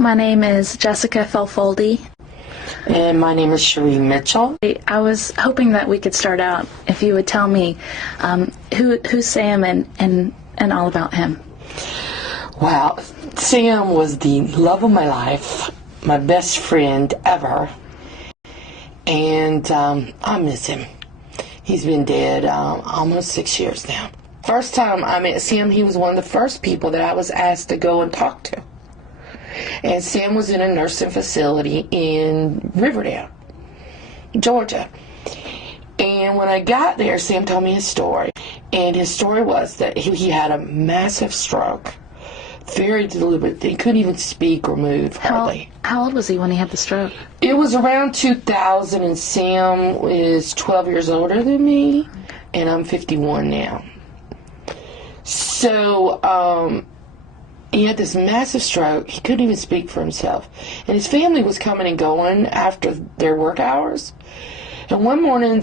My name is Jessica Felfoldi. And my name is Cheri Mitchell. I was hoping that we could start out if you would tell me who's Sam and all about him. Wow, Sam was the love of my life, my best friend ever, and I miss him. He's been dead almost 6 years now. First time I met Sam, he was one of the first people that I was asked to go and talk to. And Sam was in a nursing facility in Riverdale, Georgia. And when I got there, Sam told me his story. And his story was that he had a massive stroke. Very deliberate. He couldn't even speak or move, hardly. How old was he when he had the stroke? It was around 2000, and Sam is 12 years older than me, and I'm 51 now. So, he had this massive stroke. He couldn't even speak for himself. And his family was coming and going after their work hours. And one morning,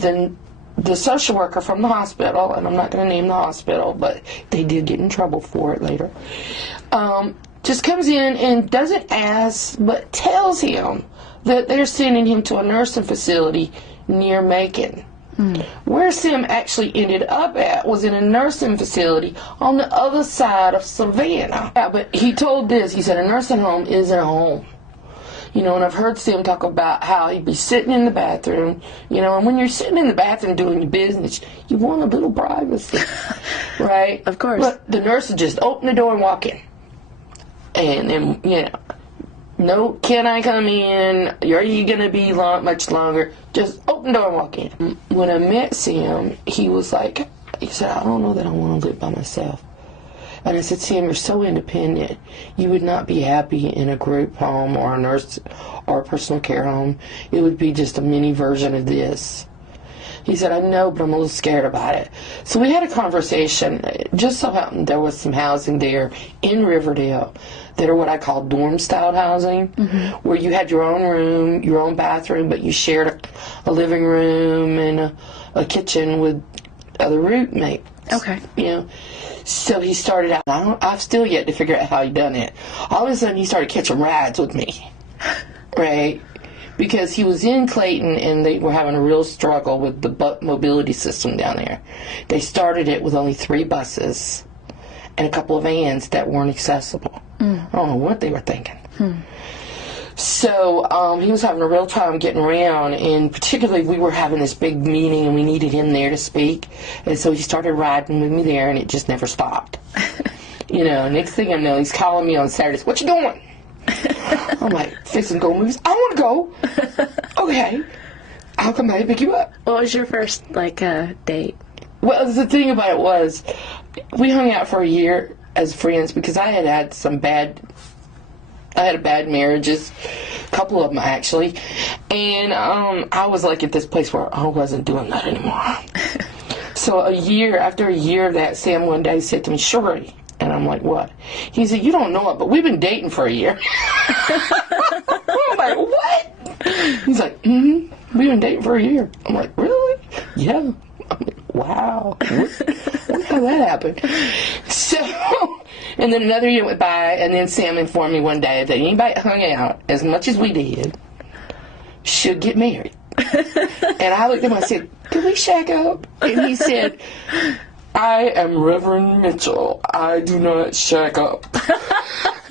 the social worker from the hospital, and I'm not going to name the hospital, but they did get in trouble for it later, just comes in and doesn't ask, but tells him that they're sending him to a nursing facility near Macon. Where Sam actually ended up at was in a nursing facility on the other side of Savannah. Yeah, but he told this, he said a nursing home isn't a home. You know, and I've heard Sam talk about how he'd be sitting in the bathroom, you know, and when you're sitting in the bathroom doing your business, you want a little privacy, right? Of course. But the nurse would just open the door and walk in. And then, you know, no, can I come in? Are you going to be much longer? Just open the door and walk in. When I met Sam, he said, I don't know that I want to live by myself. And I said, Sam, you're so independent. You would not be happy in a group home or a nurse or a personal care home. It would be just a mini version of this. He said, I know, but I'm a little scared about it. So we had a conversation. Just so happened there was some housing there in Riverdale that are what I call dorm-style housing, where you had your own room, your own bathroom, but you shared a living room and a kitchen with other roommates. Okay. You know, so he started out. I've still yet to figure out how he done it. All of a sudden, he started catching rides with me, right? Because he was in Clayton and they were having a real struggle with the mobility system down there. They started it with only 3 buses and a couple of vans that weren't accessible. I don't know what they were thinking. So he was having a real time getting around, and particularly we were having this big meeting and we needed him there to speak. And so he started riding with me there, and it just never stopped. You know, next thing I know, he's calling me on Saturdays, what you doing? I'm like, fixing to go movies. I want to go. Okay. I'll come by and pick you up. What was your first, date? Well, the thing about it was, we hung out for a year as friends because I had bad marriages, a couple of them actually, and I was at this place where I wasn't doing that anymore. So after a year of that, Sam one day said to me, Cheri, and I'm like, what? He said, you don't know it, but we've been dating for a year. I'm like, what? He's like, we've been dating for a year. I'm like, really? Yeah. I'm like, wow. Wonder how that happened. So, and then another year went by, and then Sam informed me one day that anybody that hung out as much as we did should get married. And I looked at him and I said, can we shack up? And he said, I am Reverend Mitchell. I do not shack up.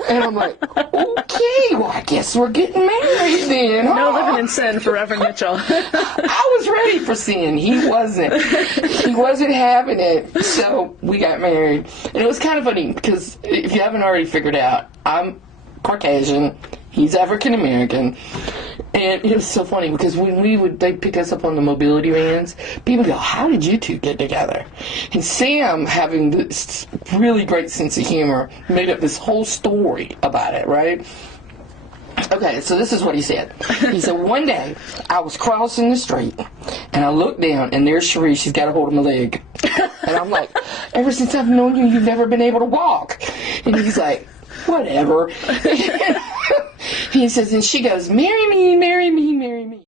And I'm like, okay, well, I guess we're getting married then. No living in sin for Reverend Mitchell. I was ready for sin. He wasn't. He wasn't having it. So we got married. And it was kind of funny because if you haven't already figured out, I'm Caucasian. He's African American. And it was so funny because when they'd pick us up on the mobility vans, people go, how did you two get together? And Sam, having this really great sense of humor, made up this whole story about it, right? Okay, so this is what he said. He said, one day, I was crossing the street, and I looked down, and there's Cheri. She's got a hold of my leg. And I'm like, ever since I've known you, you've never been able to walk. And he's like, whatever. He says, and she goes, marry me, marry me, marry me.